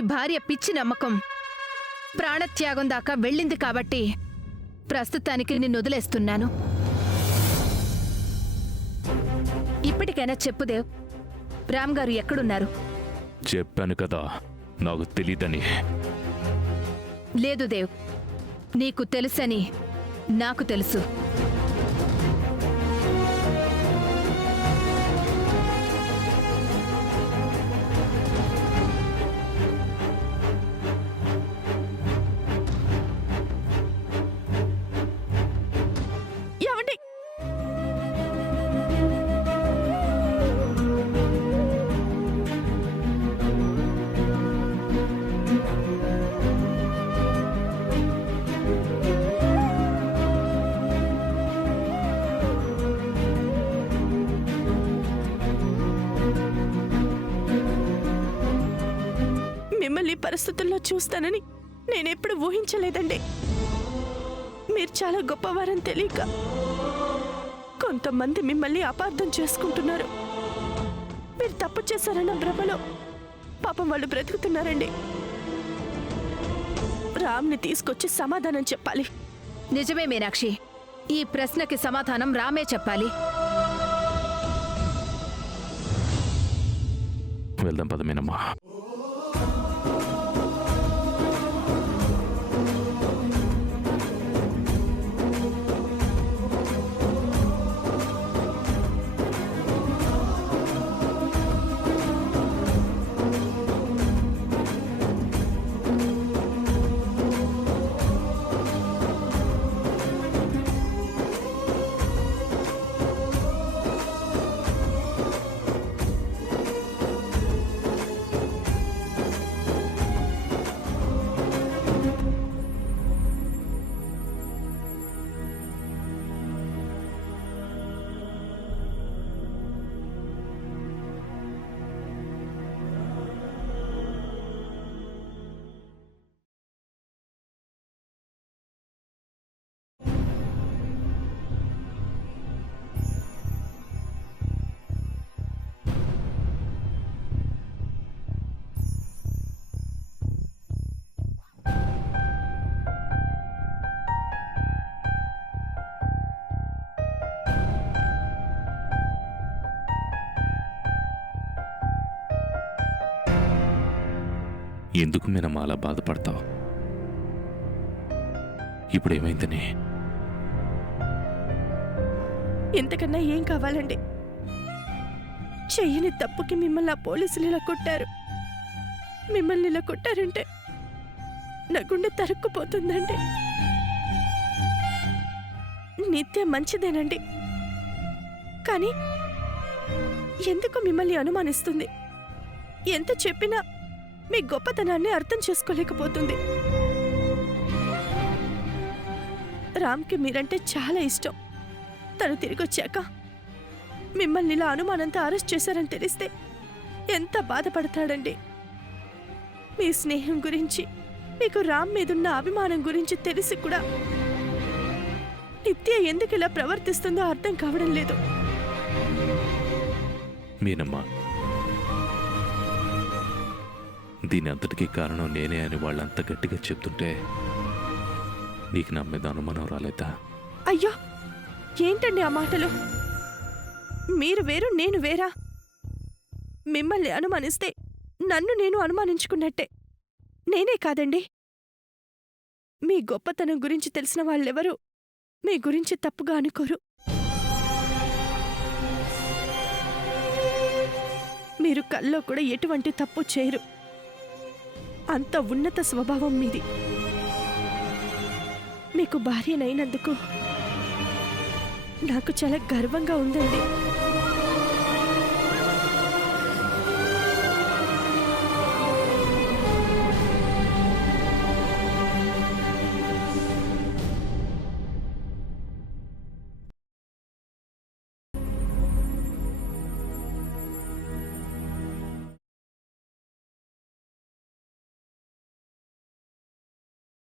ఈ భార్య పిచ్చి నమ్మకం ప్రాణత్యాగం దాకా వెళ్ళింది కాబట్టి ప్రస్తుతానికి నిన్ను వదిలేస్తున్నాను. ఇప్పటికైనా చెప్పు దేవ్, రామ్ గారు ఎక్కడున్నారు? చెప్పాను కదా నాకు తెలీదని. లేదు దేవ్, నీకు తెలుసని నాకు తెలుసు. మిమ్మల్ని పరిస్థితుల్లో చూస్తానని నేనెప్పుడు ఊహించలేదండి. మీరు చాలా గొప్పవారని తెలియక కొంతమంది మిమ్మల్ని అపార్థం చేసుకుంటున్నారు. మీరు తప్పు చేశారన్న భ్రమలో పాపం వాళ్ళు బ్రతుకుతున్నారండి. రామ్ని తీసుకొచ్చి సమాధానం చెప్పాలి. నిజమే మీనాక్షి, ఈ ప్రశ్నకి సమాధానం రామే చెప్పాలి. వెళ్దాం పదమేనమ్మా. ఎందుకు మీనమ్మా అలా బాధపడతావు? ఇప్పుడు ఏమైందని? ఇంతకన్నా ఏం కావాలండి? చెయ్యని తప్పుకి మిమ్మల్ని ఆ పోలీసులు ఇలా కొట్టారు. మిమ్మల్ని ఇలా కొట్టారంటే నా గుండె తరుక్కుపోతుందండి. నిత్య మంచిదేనండి, కానీ ఎందుకు మిమ్మల్ని అనుమానిస్తుంది? ఎంత చెప్పినా మీ గొప్పతనాన్ని అర్థం చేసుకోలేకపోతుంది. రామ్కి మీరంటే చాలా ఇష్టం. తను తిరిగొచ్చాక మిమ్మల్ని ఇలా అనుమానంతో అరెస్ట్ చేశారని తెలిస్తే ఎంత బాధపడతాడండి. మీ స్నేహం గురించి, మీకు రామ్ మీదున్న అభిమానం గురించి తెలిసి కూడా నిత్య ఎందుకు ఇలా ప్రవర్తిస్తుందో అర్థం కావడం లేదు. మీనమ్మా, దీని అంతటికీ కారణం నేనే అని వాళ్ళంత గట్టిగా చెప్తుంటే నీకు నా మీద అనుమానం రాలేదా? అయ్యో, ఏంటండి ఆ మాటలు? మీరు వేరు, నేను వేరా? మిమ్మల్ని అనుమానిస్తే నన్ను నేను అనుమానించుకున్నట్టే. నేనే కాదండి, మీ గొప్పతనం గురించి తెలిసిన వాళ్ళెవరూ మీ గురించి తప్పుగా అనుకోరు. మీరు కల్లో కూడా ఎటువంటి తప్పు చేయరు. అంత ఉన్నత స్వభావం మీది. మీకు భార్యనైనందుకు నాకు చాలా గర్వంగా ఉందండి.